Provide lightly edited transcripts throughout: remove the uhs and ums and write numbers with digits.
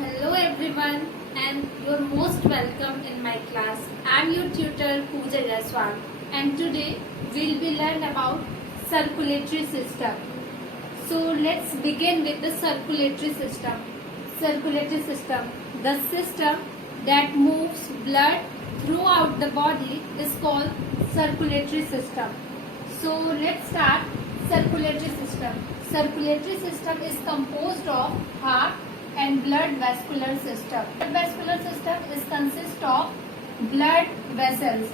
Hello everyone and you're most welcome in my class. I'm your tutor Pooja Jaiswal and today we'll be learn about circulatory system. So let's begin with the circulatory system. Circulatory system, the system that moves blood throughout the body is called circulatory system. So let's start circulatory system. Circulatory system is composed of heart and blood vascular system. Blood vascular system is consist of blood vessels.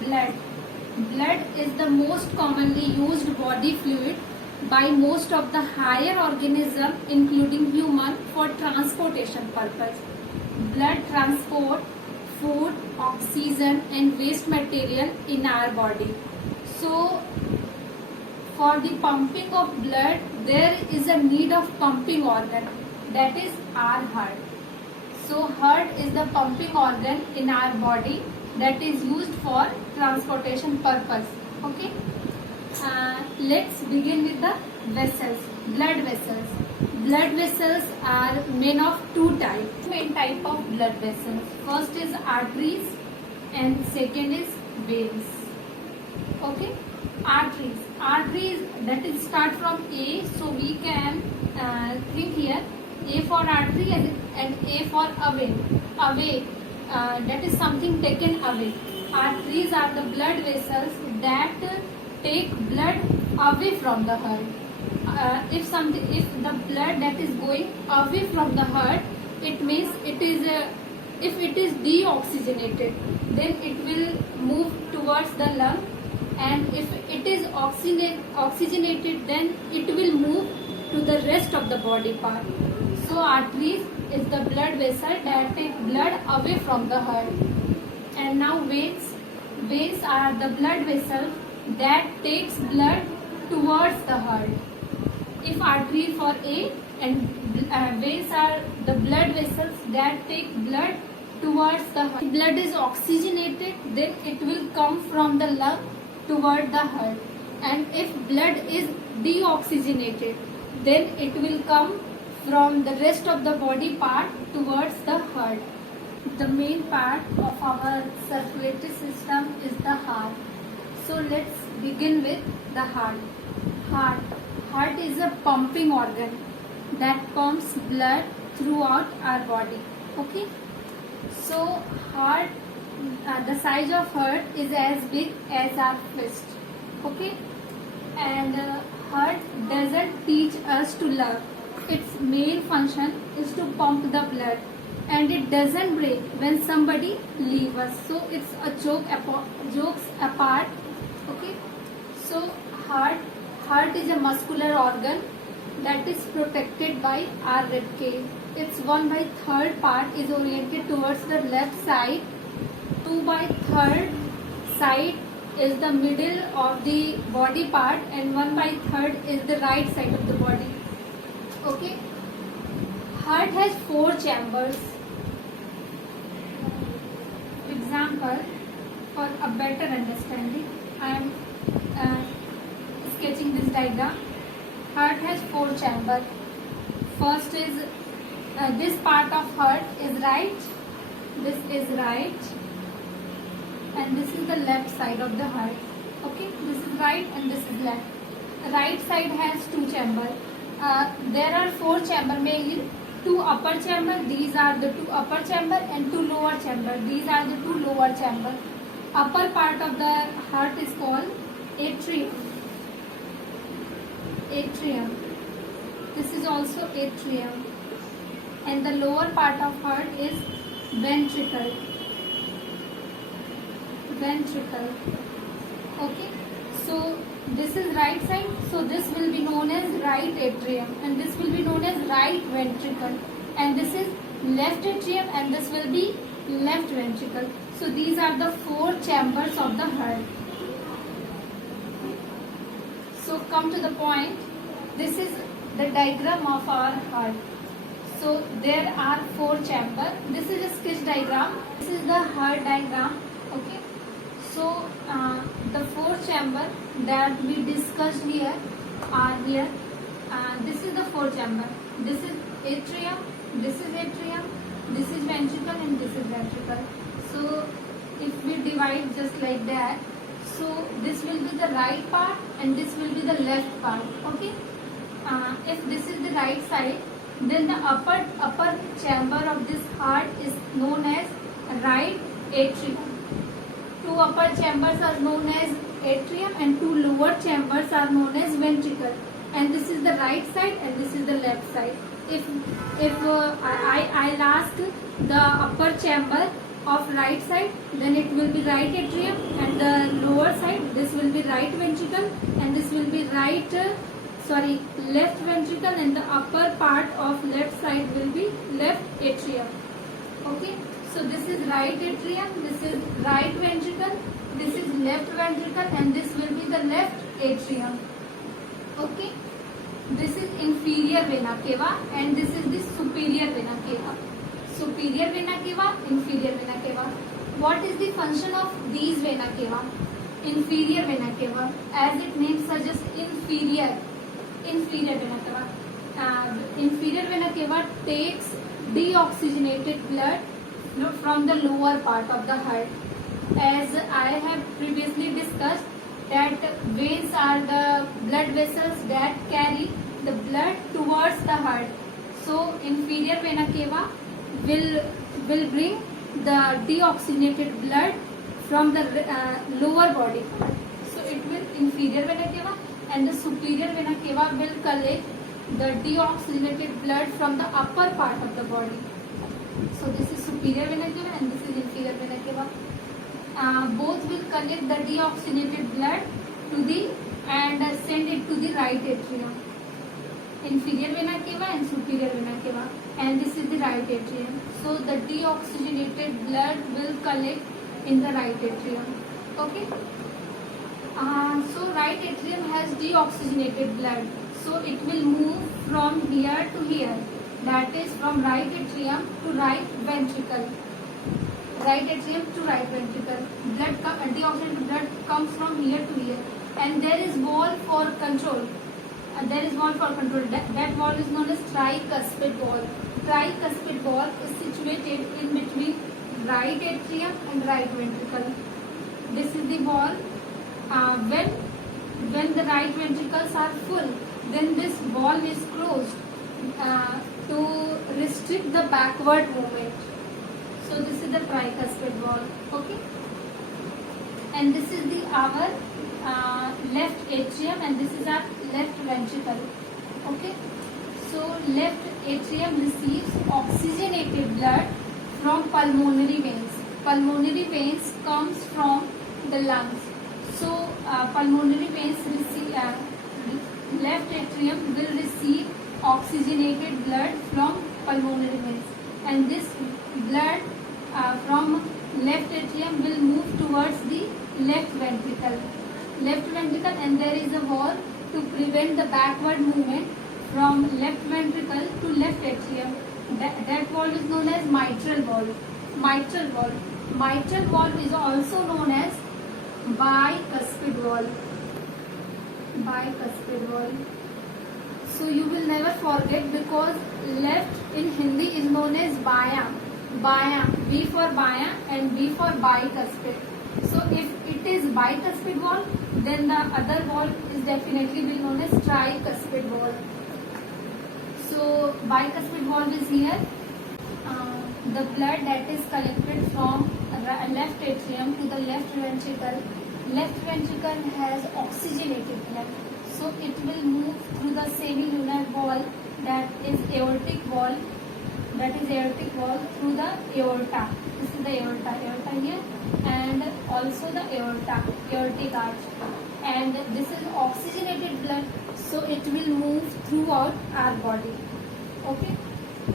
Blood is the most commonly used body fluid by most of the higher organism including human for transportation purpose. Blood transport food, oxygen and waste material in our body. So for the pumping of blood there is a need of pumping organ, that is our heart. So heart is the pumping organ in our body that is used for transportation purpose. Okay. Let's begin with the vessels. Blood vessels. Blood vessels are made of two types. Main type of blood vessels. First is arteries and second is veins. Okay. Arteries that is start from A, so we can think here A for artery and A for away. That is something taken away. Arteries are the blood vessels that take blood away from the heart. If the blood that is going away from the heart, it means it is if it is deoxygenated, then it will move towards the lung, and if it is oxygenated, then it will move to the rest of the body part. So arteries is the blood vessel that take blood away from the heart. And now veins. Veins are the blood vessel that takes blood towards the heart. If artery for A and veins are the blood vessels that take blood towards the heart. If blood is oxygenated, then it will come from the lung toward the heart. And if blood is deoxygenated, then it will come from the rest of the body part towards the heart. The main part of our circulatory system is the heart. So let's begin with the heart. Heart is a pumping organ that pumps blood throughout our body. Okay. So heart, the size of heart is as big as our fist. Okay. And heart doesn't teach us to love. Its main function is to pump the blood, and it doesn't break when somebody leaves us. So it's a jokes apart. Okay. So heart is a muscular organ that is protected by our ribcage. Its 1/3 part is oriented towards the left side. 2/3 side is the middle of the body part, and 1/3 is the right side of the body. Okay. Heart has 4 chambers. Example, for a better understanding, I am sketching this diagram. Heart has 4 chambers. First is this part of heart is right. This is right, and this is the left side of the heart. Okay, this is right and this is left. Right side has 2 chambers. There are 4 chambers, mainly 2 upper chamber. These are the 2 upper chamber, and 2 lower chamber. These are the 2 lower chamber. Upper part of the heart is called atrium. This is also atrium, and the lower part of heart is ventricle. Okay. So this is right side, so this will be known as right atrium, and this will be known as right ventricle, and this is left atrium, and this will be left ventricle. So these are the 4 chambers of the heart. So come to the point. This is the diagram of our heart. So there are 4 chambers. This is a sketch diagram. This is the heart diagram. Okay. So the 4 chambers that we discussed here are here. This is the 4 chamber. This is atrium, this is atrium, This is ventricle and this is ventricle. So if we divide just like that, so this will be the right part and this will be the left part. Okay. If this is the right side, then the upper chamber of this heart is known as right atrium. Two upper chambers are known as atrium and two lower chambers are known as ventricle. And this is the right side and this is the left side. If I'll ask the upper chamber of right side, then it will be right atrium, and the lower side, this will be right ventricle, and this will be left ventricle, and the upper part of left side will be left atrium. Okay, so this is right atrium, this is right ventricle, this is left ventricle, and this will be the left atrium. Okay, this is inferior vena cava and this is the superior vena cava. Superior vena cava, inferior vena cava. What is the function of these vena cava? Inferior vena cava, as its name suggests, inferior vena cava. Inferior vena cava takes deoxygenated blood from the lower part of the heart. As I have previously discussed, that veins are the blood vessels that carry the blood towards the heart. So inferior vena cava will bring the deoxygenated blood from the lower body part. So it will inferior vena cava, and the superior vena cava will collect the deoxygenated blood from the upper part of the body. So this is superior vena cava and this is inferior vena cava. Both will collect the deoxygenated blood and send it to the right atrium. Inferior vena cava and superior vena cava, and this is the right atrium. So the deoxygenated blood will collect in the right atrium. Okay. So right atrium has deoxygenated blood. So it will move from here to here. That is from right atrium to right ventricle. Right atrium to right ventricle. Deoxygenated blood comes from here to here, and there is wall for control. That wall is known as tricuspid wall. Tricuspid wall is situated in between right atrium and right ventricle. This is the wall. When the right ventricles are full, then this wall is closed to restrict the backward movement. So this is the tricuspid wall. Okay, and this is our left atrium, and this is our left ventricle. Okay, so left atrium receives oxygenated blood from pulmonary veins. Pulmonary veins comes from the lungs. So pulmonary veins receive, left atrium will receive oxygenated blood from pulmonary veins, and this blood from left atrium will move towards the left ventricle. And there is a wall to prevent the backward movement from left ventricle to left atrium. That wall is known as mitral wall. Mitral wall is also known as bicuspid wall. So you will never forget, because left in Hindi is known as baya, B for baya and B for bicuspid. So if it is bicuspid wall, then the other wall is definitely will known as tricuspid wall. So bicuspid wall is here. The blood that is collected from left atrium to the left ventricle. Left ventricle has oxygenated blood, so it will move through the semilunar wall, that is aortic wall, through the aorta. This is the aorta here, and also the aortic arch. And this is oxygenated blood, so it will move throughout our body. Okay,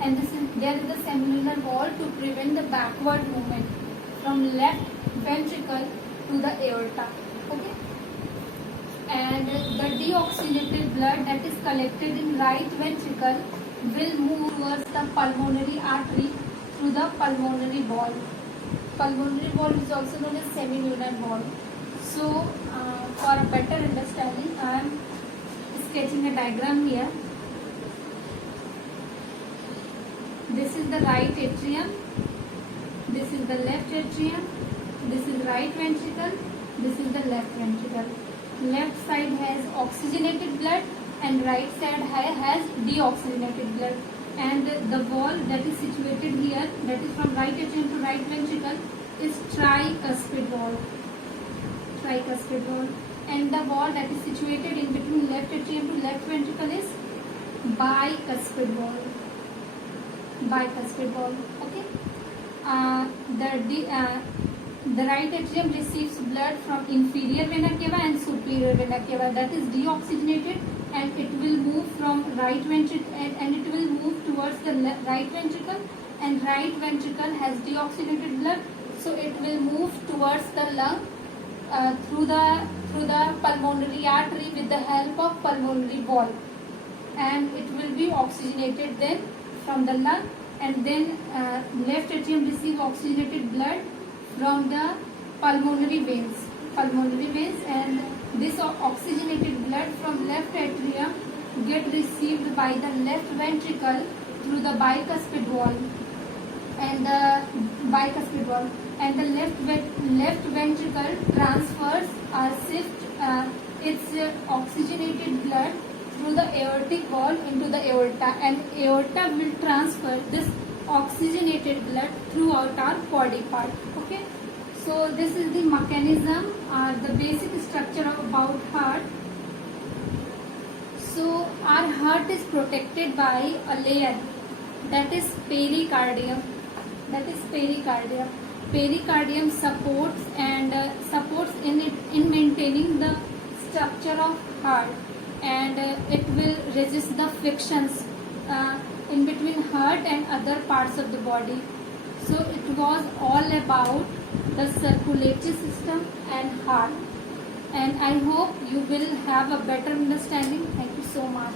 and there is the semilunar wall to prevent the backward movement from left ventricle to the aorta. Okay, and the deoxygenated blood that is collected in right ventricle will move towards the pulmonary artery through the pulmonary wall. Pulmonary wall is also known as semilunar wall. So for a better understanding, I am sketching a diagram here. This is the right atrium. This is the left atrium. This is right ventricle. This is the left ventricle. Left side has oxygenated blood and right side has deoxygenated blood. And the wall that is situated here, that is from right atrium to right ventricle, is tricuspid wall. Tricuspid wall. And the wall that is situated in between left atrium to left ventricle is bicuspid wall. Bicuspid wall. Okay. The right atrium receives blood from inferior vena cava and superior vena cava, that is deoxygenated, and it will move from right ventricle and it will move towards the right ventricle, and right ventricle has deoxygenated blood, so it will move towards the lung through the pulmonary artery with the help of pulmonary valve, and it will be oxygenated then from the lung, and then left atrium receive oxygenated blood from the pulmonary veins, and this oxygenated blood from left atrium get received by the left ventricle through the bicuspid wall, and the left ventricle transfers or shifts its oxygenated blood through the aortic wall into the aorta, and aorta will transfer this oxygenated blood throughout our body part. Okay, so this is the mechanism or the basic structure about heart. So our heart is protected by a layer, that is pericardium. Pericardium supports in maintaining the structure of heart, and it will resist the frictions in between heart and other parts of the body. So it was all about the circulatory system and heart, and I hope you will have a better understanding. Thank you so much.